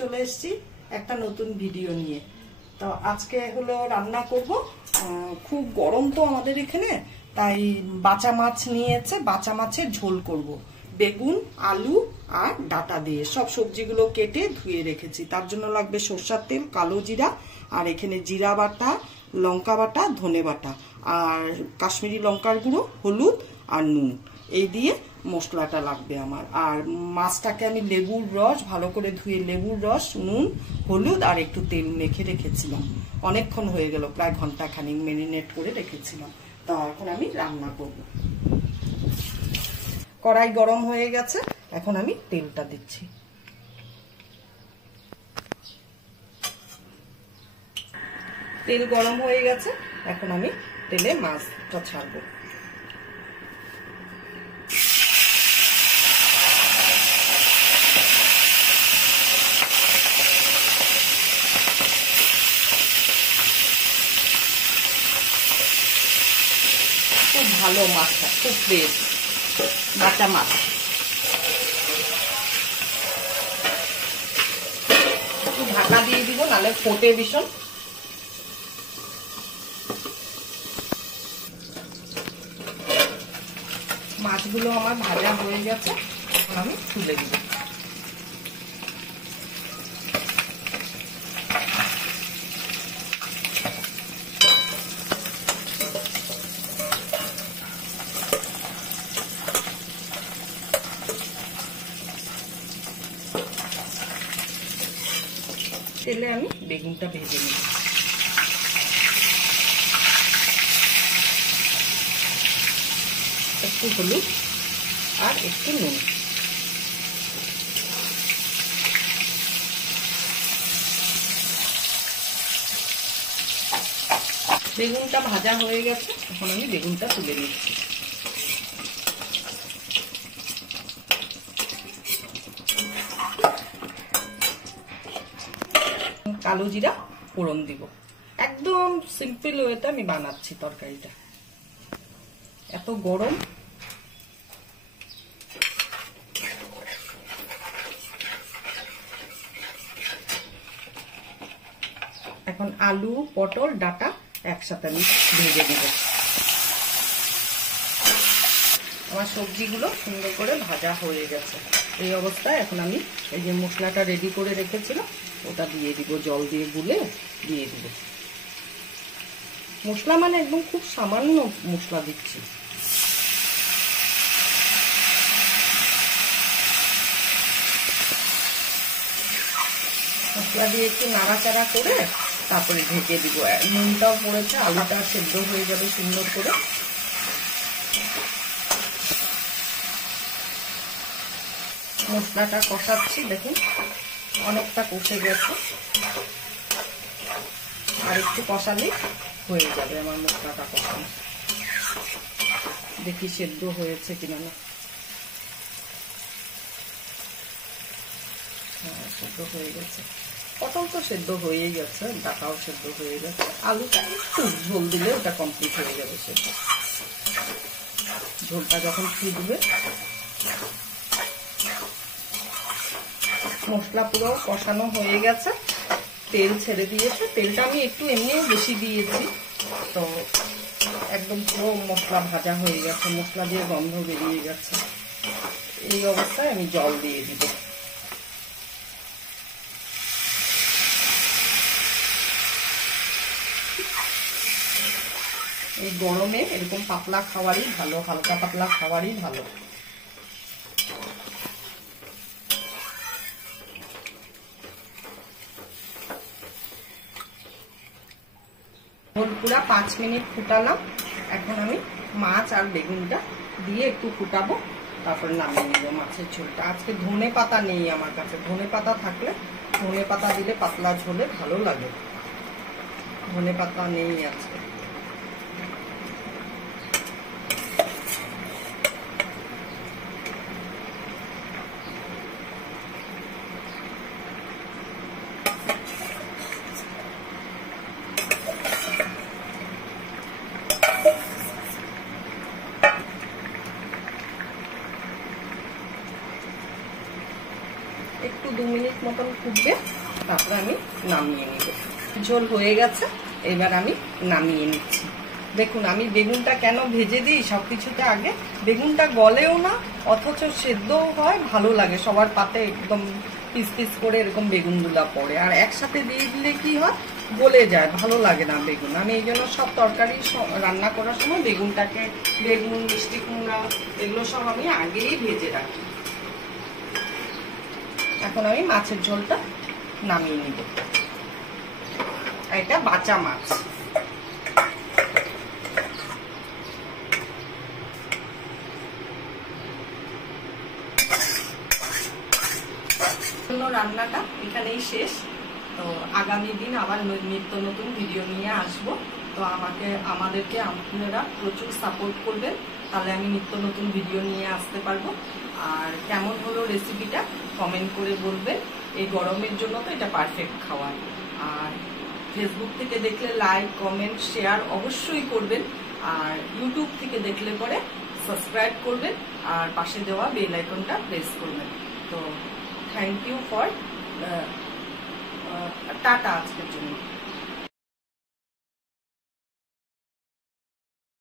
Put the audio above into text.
চলে এসেছি একটা নতুন ভিডিও নিয়ে। তো আজকে হলো রান্না করব, খুব গরম তো আমাদের এখানে, তাই বাঁচা মাছ নিয়েছে, বাঁচা মাছের ঝোল করব। বেগুন, আলু আর ডাটা দিয়ে সব সবজিগুলো কেটে ধুয়ে রেখেছি। তার জন্য লাগবে সরষের তেল, কালো জিরা, আর এখানে জিরা বাটা, লঙ্কা বাটা, ধনে বাটা, আর কাশ্মীরি লঙ্কার গুঁড়ো, হলুদ আর নুন। এই দিয়ে মশলাটা লাগবে আমার। আর মাছটাকে আমি লেবুর রস, ভালো করে ধুয়ে লেবুর রস, নুন, হলুদ আর একটু তেল মেখে রেখেছিলাম। অনেকক্ষণ হয়ে গেল, প্রায় ঘন্টাখানিক ম্যারিনেট করে রেখেছিলাম। তা এখন আমি রান্না করব। কড়াই গরম হয়ে গেছে, এখন আমি তেলটা দিচ্ছি। তেল গরম হয়ে গেছে, এখন আমি তেলে মাছটা ছাড়বো। খুব ভালো মাছটা, খুব ফ্রেশ বাটা মাছ। একটু ঢাকা দিয়ে দিব, নাহলে ফোটে ভীষণ। মাছগুলো আমার ভাজা হয়ে গেছে, আমি তুলে দিব। তেলে আমি বেগুনটা ভেজে নিই। একটু হলুদ আর একটু নুন। বেগুনটা ভাজা হয়ে গেছে, এখন আমি বেগুনটা তুলে নিচ্ছি। কালো জিরা ফোড়ন দিব। একদম সিম্পল ওয়েতে আমি বানাচ্ছি তরকারিটা, এত গরম। এখন আলু, পটল, ডাটা একসাথে আমি ভেজে দিব। আমার সবজিগুলো সুন্দর করে ভাজা হয়ে গেছে। এই অবস্থায় এখন আমি এই যে মশলাটা রেডি করে রেখেছিলাম ওটা দিয়ে দিব, জল দিয়ে গুলে দিয়ে দিব। মশলা মানে একদম খুব সামান্য মশলা দিচ্ছি। মশলা দিয়ে একটু নাড়াচাড়া করে তারপরে ঢেকে দিব। নুনটাও পড়েছে, আলুটা সেদ্ধ হয়ে যাবে সুন্দর করে। মশলাটা কষাচ্ছি, দেখুন অনেকটা কষে গেছে। আর একটু কষালে হয়ে যাবে আমার মশলাটা কষানো। দেখি সেদ্ধ হয়েছে কিনা। না, হ্যাঁ সেদ্ধ হয়ে গেছে। পটল তো সেদ্ধ হয়েই গেছে, ডাটাও সেদ্ধ হয়ে গেছে। আলুটা একটু ঝোল দিলে ওটা কমপ্লিট হয়ে যাবে সেদ্ধ। ঝোলটা যখন ফুটবে, মশলা পুরো কষানো হয়ে গেছে, তেল ছেড়ে দিয়েছে। তেলটা আমি একটু এমনিও বেশি দিয়েছি, তো একদম পুরো মশলা ভাজা হয়ে গেছে, মশলা দিয়ে গন্ধ বেরিয়ে গেছে। এই অবস্থায় আমি জল দিয়ে দিব। এই গরমে এরকম পাতলা খাবারই ভালো, হালকা পাতলা খাবারই ভালো। পুরা 5 মিনিট ফুটালাম। এখন আমি মাছ আর বেগুনটা দিয়ে একটু ফুটাবো, তারপরে নামিয়ে নিব মাছের ঝোলটা। আজকে ধনে পাতা নেই আমার কাছে, ধনে পাতা থাকলে ধনে পাতা দিলে পাতলা ঝোলে ভালো লাগে। ধনে পাতা নেই আজকে। একটু 2 মিনিট মতন ফুটবে, তারপরে আমি নামিয়ে নিব। ঝোল হয়ে গেছে, এবার আমি নামিয়ে নিচ্ছি। দেখুন আমি বেগুনটা কেন ভেজে দিই সবকিছুতে আগে, বেগুনটা গলেও না অথচ সেদ্ধও হয়, ভালো লাগে। সবার পাতে একদম পিস পিস করে এরকম বেগুনগুলা পড়ে, আর একসাথে দিয়ে দিলে কি হয়, গলে যায়, ভালো লাগে না বেগুন। আমি এই জন্য সব তরকারি রান্না করার সময় বেগুনটাকে, বেগুন, মিষ্টি কুমড়া এগুলো সব আমি আগেই ভেজে রাখি। এখন আমি মাছের ঝোলটা নামিয়ে নিব। এটা বাঁচা মাছ। রান্নাটা এখানেই শেষ। তো আগামী দিন আবার নিত্য নতুন ভিডিও নিয়ে আসব। তো আমাদেরকে আপনারা প্রচুর সাপোর্ট করবেন, তাহলে আমি নিত্য নতুন ভিডিও নিয়ে আসতে পারবো। আর কেমন হলো রেসিপিটা কমেন্ট করে বলবেন। এই গরমের জন্য তো এটা পারফেক্ট খাবার। আর ফেসবুক থেকে দেখলে লাইক, কমেন্ট, শেয়ার অবশ্যই করবেন। আর ইউটিউব থেকে দেখলে পরে সাবস্ক্রাইব করবেন আর পাশে দেওয়া বেল আইকনটা প্রেস করবেন। তো থ্যাংক ইউ ফর টাটা আজকের জন্য।